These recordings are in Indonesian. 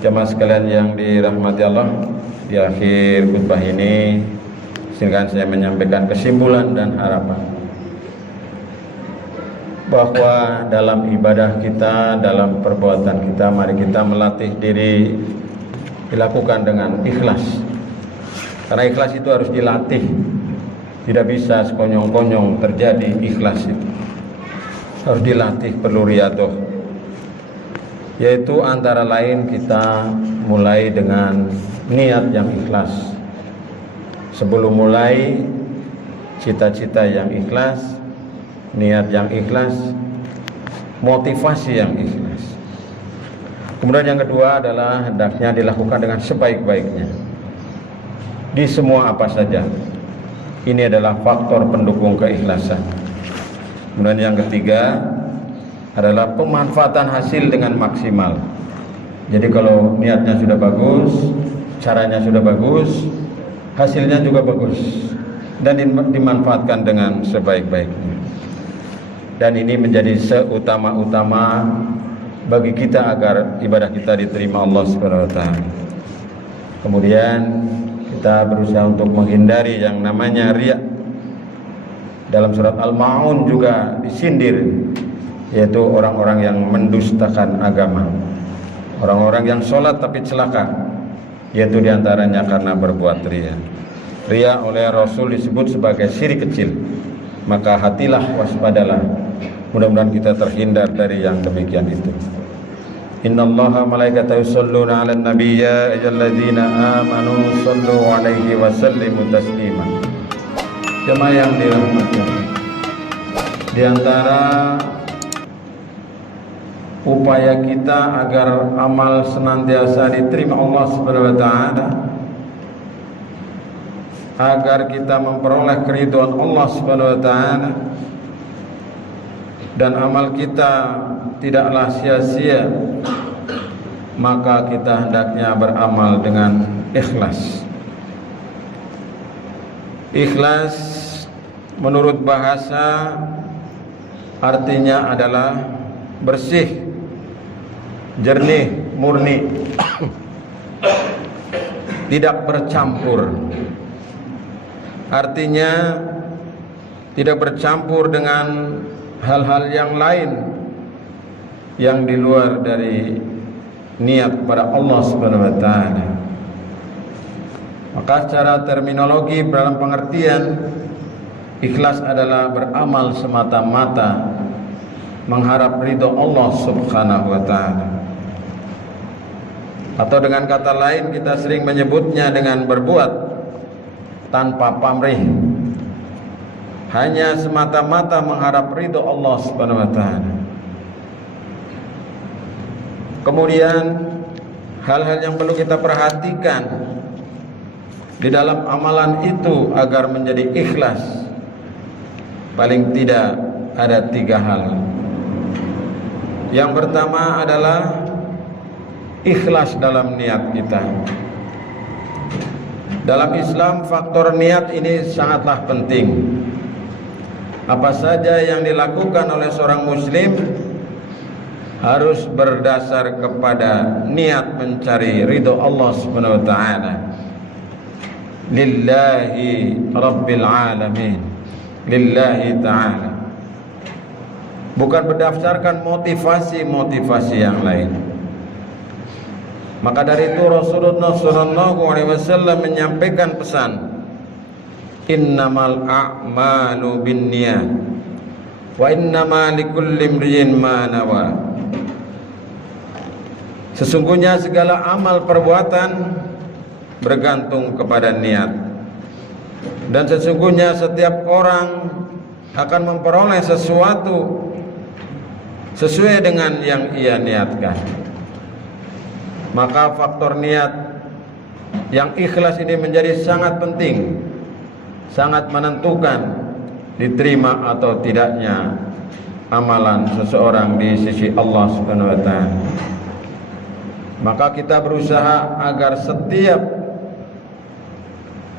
Jamaah sekalian yang dirahmati Allah, di akhir khutbah ini silakan saya menyampaikan kesimpulan dan harapan bahwa dalam ibadah kita, dalam perbuatan kita, mari kita melatih diri dilakukan dengan ikhlas. Karena ikhlas itu harus dilatih. Tidak bisa sekonyong-konyong terjadi ikhlas itu. Harus dilatih, perlu riyadhah. Yaitu antara lain kita mulai dengan niat yang ikhlas. Sebelum mulai, cita-cita yang ikhlas, niat yang ikhlas, motivasi yang ikhlas. Kemudian yang kedua adalah hendaknya dilakukan dengan sebaik-baiknya di semua apa saja. Ini adalah faktor pendukung keikhlasan. Kemudian yang ketiga adalah pemanfaatan hasil dengan maksimal. Jadi kalau niatnya sudah bagus, caranya sudah bagus, hasilnya juga bagus dan dimanfaatkan dengan sebaik-baiknya. Dan ini menjadi seutama-utama bagi kita agar ibadah kita diterima Allah Subhanahu wa taala. Kemudian kita berusaha untuk menghindari yang namanya riya. Dalam surat Al-Ma'un juga disindir, yaitu orang-orang yang mendustakan agama, orang-orang yang sholat tapi celaka, yaitu diantaranya karena berbuat riya. Riya oleh Rasul disebut sebagai syirik kecil. Maka hatilah, waspadalah. Mudah-mudahan kita terhindar dari yang demikian itu. Innallaha malaikatahu yusholluna 'alan nabiy ya ayyuhalladzina amanu shallu 'alaihi wa sallimu taslima. Jemaah yang dirahmati Allah, di antara upaya kita agar amal senantiasa diterima Allah Subhanahu wa taala, agar kita memperoleh keridhaan Allah Subhanahu wa taala dan amal kita tidaklah sia-sia, maka kita hendaknya beramal dengan ikhlas. Ikhlas menurut bahasa artinya adalah bersih, jernih, murni, tidak bercampur. Artinya tidak bercampur dengan hal-hal yang lain yang di luar dari niat kepada Allah Subhanahu wa taala. Maka secara terminologi dalam pengertian ikhlas adalah beramal semata-mata mengharap ridho Allah Subhanahu wa taala. Atau dengan kata lain kita sering menyebutnya dengan berbuat tanpa pamrih, hanya semata-mata mengharap ridho Allah Subhanahu wa taala. Kemudian hal-hal yang perlu kita perhatikan di dalam amalan itu agar menjadi ikhlas, paling tidak ada 3 hal. Yang pertama adalah ikhlas dalam niat kita. Dalam Islam faktor niat ini sangatlah penting. Apa saja yang dilakukan oleh seorang muslim harus berdasar kepada niat mencari ridho Allah Subhanahu wa taala. Lillahi rabbil alamin, lillahi ta'ala. Bukan berdasarkan motivasi-motivasi yang lain. Maka dari itu Rasulullah SAW menyampaikan pesan, innamal a'malu binniyat wa innama likulli imri'in ma nawa. Sesungguhnya segala amal perbuatan bergantung kepada niat, dan sesungguhnya setiap orang akan memperoleh sesuatu sesuai dengan yang ia niatkan. Maka faktor niat yang ikhlas ini menjadi sangat penting, sangat menentukan diterima atau tidaknya amalan seseorang di sisi Allah Subhanahu wa taala. Maka kita berusaha agar setiap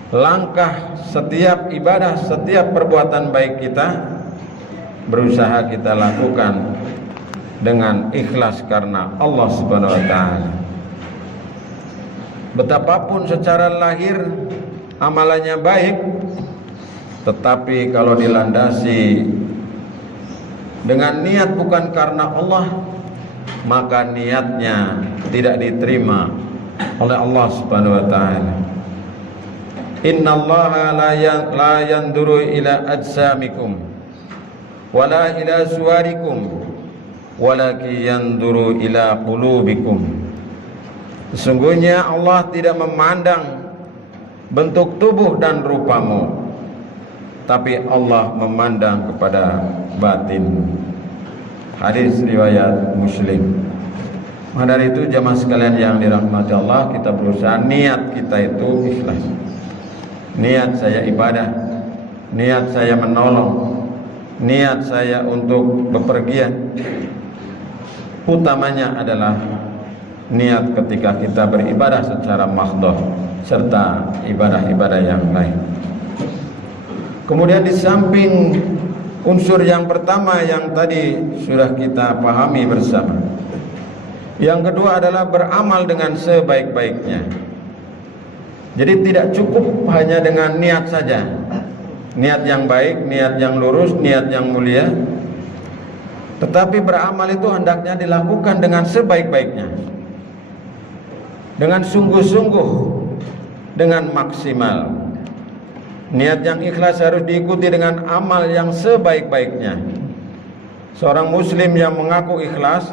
langkah, setiap ibadah, setiap perbuatan baik kita berusaha kita lakukan dengan ikhlas karena Allah Subhanahu wa taala. betapapun secara lahir amalannya baik, tetapi kalau dilandasi dengan niat bukan karena Allah, maka niatnya tidak diterima oleh Allah Subhanahu wa taala. Innallaha la yanzuru ila ajsamikum wala ila suwarikum walakin yanzuru ila qulubikum. Sesungguhnya Allah tidak memandang bentuk tubuh dan rupamu, tapi Allah memandang kepada batin. Hadis riwayat Muslim. Maka dari itu jamaah sekalian yang dirahmati Allah, kita berusaha niat kita itu ikhlas. Niat saya ibadah, niat saya menolong, niat saya untuk bepergian. Utamanya adalah niat ketika kita beribadah secara mahdhah serta ibadah-ibadah yang lain. Kemudian di samping unsur yang pertama yang tadi sudah kita pahami bersama, yang kedua adalah beramal dengan sebaik-baiknya. Jadi tidak cukup hanya dengan niat saja, niat yang baik, niat yang lurus, niat yang mulia, tetapi beramal itu hendaknya dilakukan dengan sebaik-baiknya, dengan sungguh-sungguh, dengan maksimal. Niat yang ikhlas harus diikuti dengan amal yang sebaik-baiknya. Seorang muslim yang mengaku ikhlas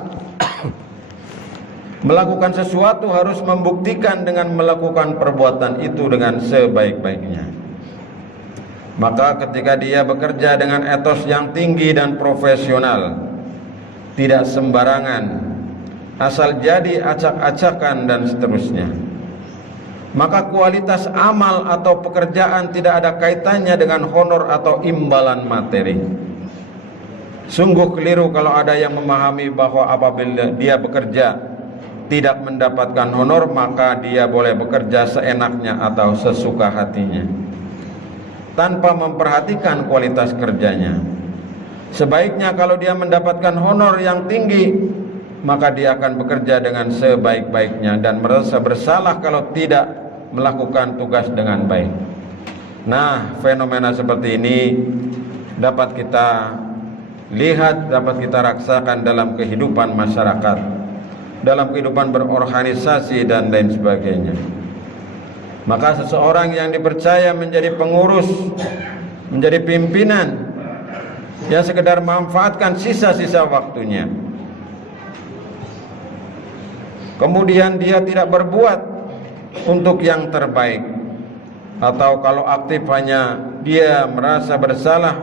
melakukan sesuatu harus membuktikan dengan melakukan perbuatan itu dengan sebaik-baiknya. Maka ketika dia bekerja dengan etos yang tinggi dan profesional, tidak sembarangan, asal jadi acak-acakan dan seterusnya, maka kualitas amal atau pekerjaan tidak ada kaitannya dengan honor atau imbalan materi. Sungguh keliru kalau ada yang memahami bahwa apabila dia bekerja tidak mendapatkan honor, maka dia boleh bekerja seenaknya atau sesuka hatinya tanpa memperhatikan kualitas kerjanya. Sebaiknya kalau dia mendapatkan honor yang tinggi, maka dia akan bekerja dengan sebaik-baiknya dan merasa bersalah kalau tidak melakukan tugas dengan baik. Nah, fenomena seperti ini dapat kita lihat, dapat kita rasakan dalam kehidupan masyarakat, dalam kehidupan berorganisasi dan lain sebagainya. Maka seseorang yang dipercaya menjadi pengurus, menjadi pimpinan, yang sekedar memanfaatkan sisa-sisa waktunya, kemudian dia tidak berbuat untuk yang terbaik, atau kalau aktif hanya dia merasa bersalah,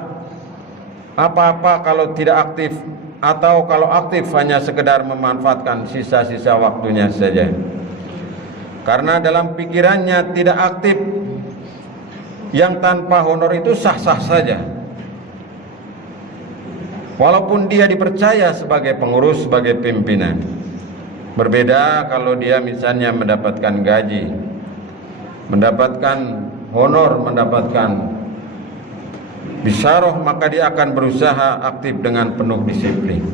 apa-apa kalau tidak aktif, atau kalau aktif hanya sekedar memanfaatkan sisa-sisa waktunya saja. Karena dalam pikirannya tidak aktif, yang tanpa honor itu sah-sah saja. Walaupun dia dipercaya sebagai pengurus, sebagai pimpinan. Berbeda kalau dia misalnya mendapatkan gaji, mendapatkan honor, mendapatkan bisyarah, maka dia akan berusaha aktif dengan penuh disiplin.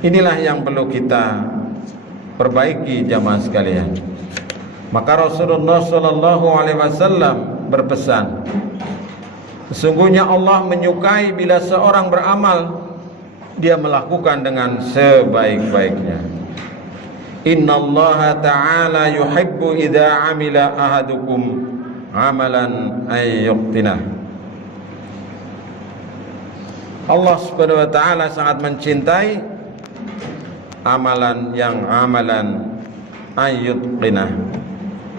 Inilah yang perlu kita perbaiki jamaah sekalian. Maka Rasulullah SAW berpesan, sesungguhnya Allah menyukai bila seorang beramal, dia melakukan dengan sebaik-baiknya. Innallaha ta'ala yuhibbu idza amila ahadukum amalan ayyuqtinah. Allah Subhanahu wa taala sangat mencintai amalan ayyuqtinah,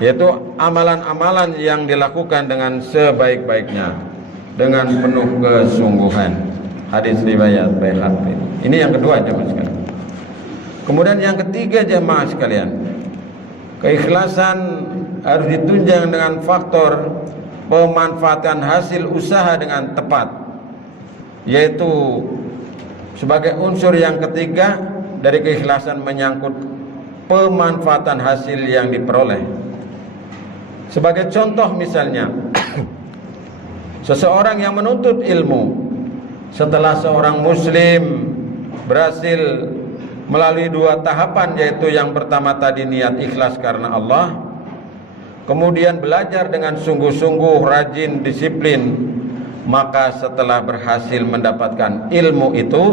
yaitu amalan-amalan yang dilakukan dengan sebaik-baiknya, dengan penuh kesungguhan. Hadis riwayat Baihaqi. Ini yang kedua jemaah sekalian. Kemudian yang ketiga jemaah sekalian, keikhlasan harus ditunjang dengan faktor pemanfaatan hasil usaha dengan tepat, yaitu sebagai unsur yang ketiga dari keikhlasan menyangkut pemanfaatan hasil yang diperoleh. Sebagai contoh misalnya, seseorang yang menuntut ilmu, setelah seorang muslim berhasil melalui dua tahapan, yaitu yang pertama tadi niat ikhlas karena Allah, kemudian belajar dengan sungguh-sungguh, rajin, disiplin, maka setelah berhasil mendapatkan ilmu itu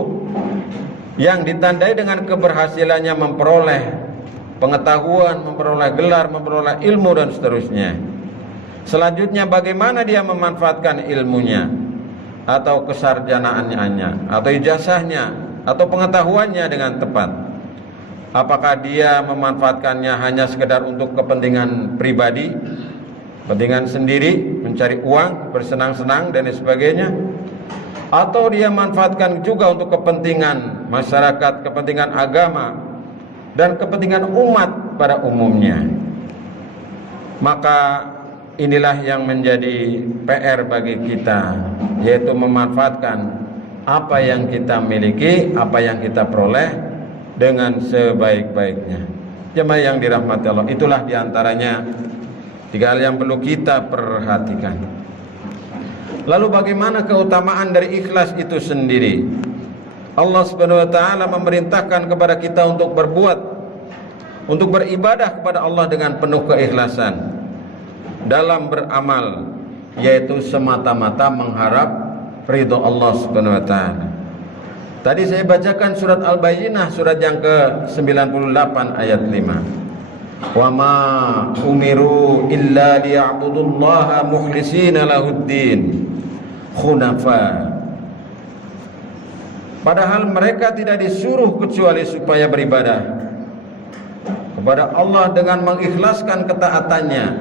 yang ditandai dengan keberhasilannya memperoleh pengetahuan, memperoleh gelar, memperoleh ilmu dan seterusnya. Selanjutnya bagaimana dia memanfaatkan ilmunya atau kesarjanaannya atau ijazahnya atau pengetahuannya dengan tepat. Apakah dia memanfaatkannya hanya sekedar untuk kepentingan pribadi, kepentingan sendiri, mencari uang, bersenang-senang dan sebagainya, atau dia manfaatkan juga untuk kepentingan masyarakat, kepentingan agama dan kepentingan umat pada umumnya. Maka inilah yang menjadi PR bagi kita, yaitu memanfaatkan apa yang kita miliki, apa yang kita peroleh dengan sebaik-baiknya. Jemaah yang dirahmati Allah, itulah diantaranya 3 hal yang perlu kita perhatikan. Lalu bagaimana keutamaan dari ikhlas itu sendiri? Allah Subhanahu wa taala memerintahkan kepada kita untuk berbuat, untuk beribadah kepada Allah dengan penuh keikhlasan dalam beramal, yaitu semata-mata mengharap ridho Allah Subhanahu wa taala. Tadi saya bacakan surat Al-Bayyinah, surat yang ke-98 ayat 5. Wa ma umiru illa liya'budullaha mukhlishina lahuddin khunafa. Padahal mereka tidak disuruh kecuali supaya beribadah kepada Allah dengan mengikhlaskan ketaatannya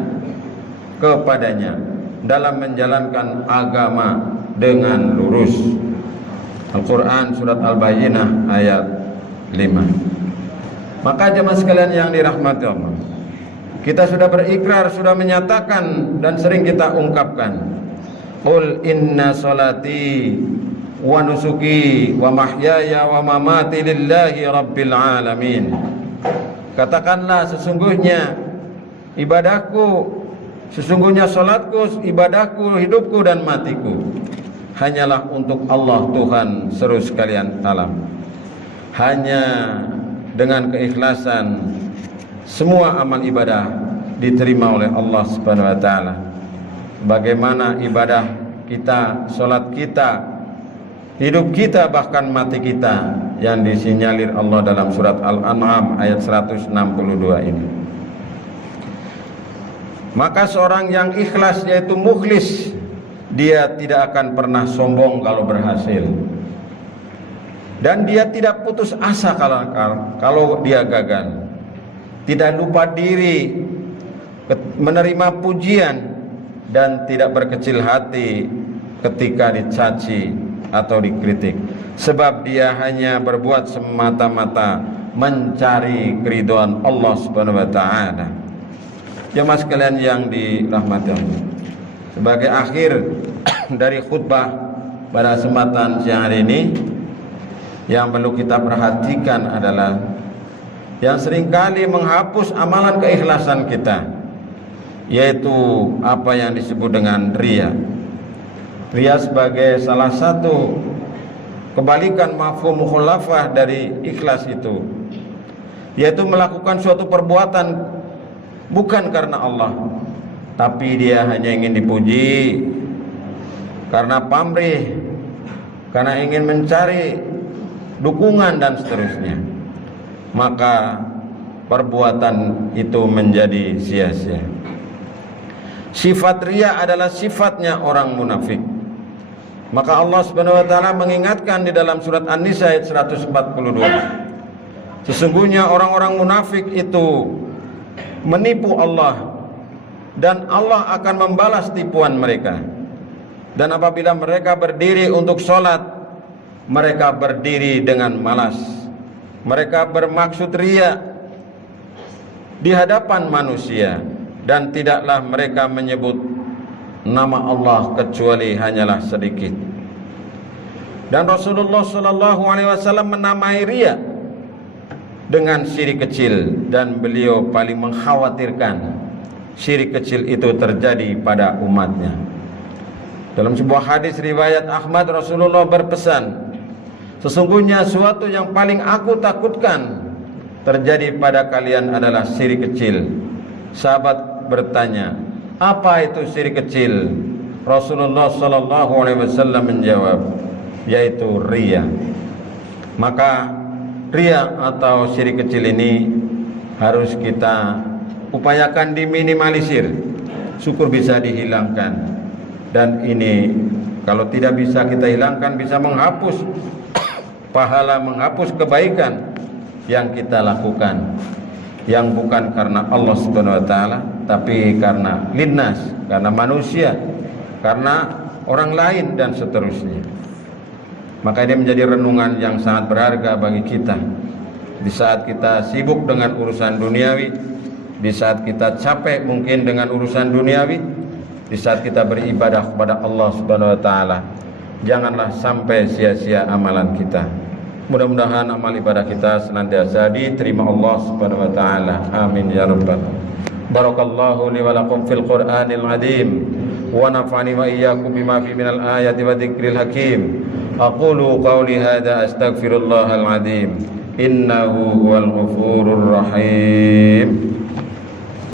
kepadanya dalam menjalankan agama dengan lurus. Al-Quran surat Al-Bayyinah ayat 5. Maka jemaah sekalian yang dirahmati Allah, kita sudah berikrar, sudah menyatakan dan sering kita ungkapkan, qul inna salati wa nusuki wa mahyaya wa mamati lillahi rabbil alamin. Katakanlah, sesungguhnya ibadahku, sesungguhnya salatku, ibadahku, hidupku dan matiku hanyalah untuk Allah Tuhan seluruh sekalian alam. Hanya dengan keikhlasan semua amal ibadah diterima oleh Allah Subhanahu wa taala. Bagaimana ibadah kita, salat kita, hidup kita, bahkan mati kita yang disinyalir Allah dalam surat Al-An'am ayat 162 ini. Maka seorang yang ikhlas, yaitu mukhlis, dia tidak akan pernah sombong kalau berhasil, dan dia tidak putus asa kalau dia gagal, tidak lupa diri menerima pujian, dan tidak berkecil hati ketika dicaci atau dikritik, sebab dia hanya berbuat semata-mata mencari keridhaan Allah Subhanahu wa taala. Jemaah sekalian yang dirahmati Allah, sebagai akhir dari khutbah pada kesempatan siang hari ini, yang perlu kita perhatikan adalah yang seringkali menghapus amalan keikhlasan kita, yaitu apa yang disebut dengan riya. Riya sebagai salah satu kebalikan mafhum mukhalafah dari ikhlas itu, yaitu melakukan suatu perbuatan bukan karena Allah, tapi dia hanya ingin dipuji, karena pamrih, karena ingin mencari dukungan dan seterusnya. Maka perbuatan itu menjadi sia-sia. Sifat riya adalah sifatnya orang munafik. Maka Allah Subhanahu wa taala mengingatkan di dalam surat An-Nisa ayat 142. Sesungguhnya orang-orang munafik itu menipu Allah, dan Allah akan membalas tipuan mereka. Dan apabila mereka berdiri untuk sholat, mereka berdiri dengan malas. Mereka bermaksud riya di hadapan manusia, dan tidaklah mereka menyebut nama Allah kecuali hanyalah sedikit. Dan Rasulullah SAW menamai riya dengan syirik kecil, dan beliau paling mengkhawatirkan syirik kecil itu terjadi pada umatnya. Dalam sebuah hadis riwayat Ahmad, Rasulullah berpesan, sesungguhnya suatu yang paling aku takutkan terjadi pada kalian adalah syirik kecil. Sahabat bertanya, apa itu syirik kecil? Rasulullah sallallahu alaihi wasallam menjawab, yaitu riya. Maka riya atau syirik kecil ini harus kita upayakan diminimalisir, syukur bisa dihilangkan. Dan ini kalau tidak bisa kita hilangkan, bisa menghapus pahala, menghapus kebaikan yang kita lakukan, yang bukan karena Allah Subhanahu wa taala, tapi karena linnas, karena manusia, karena orang lain dan seterusnya. Maka ini menjadi renungan yang sangat berharga bagi kita di saat kita sibuk dengan urusan duniawi, di saat kita capek mungkin dengan urusan duniawi, di saat kita beribadah kepada Allah Subhanahu wa taala. Janganlah sampai sia-sia amalan kita. Mudah-mudahan amal ibadah kita senantiasa diterima Allah Subhanahu wa taala. Amin ya rabbal alamin. Barakallahu li wa lakum fil Qur'anil azim wa nafa'ani wa iyyakum bima fi minal ayati wa dzikril hakim. Aqulu qawli hadza astaghfirullahal azim. Innahu huwal ghafurur rahim.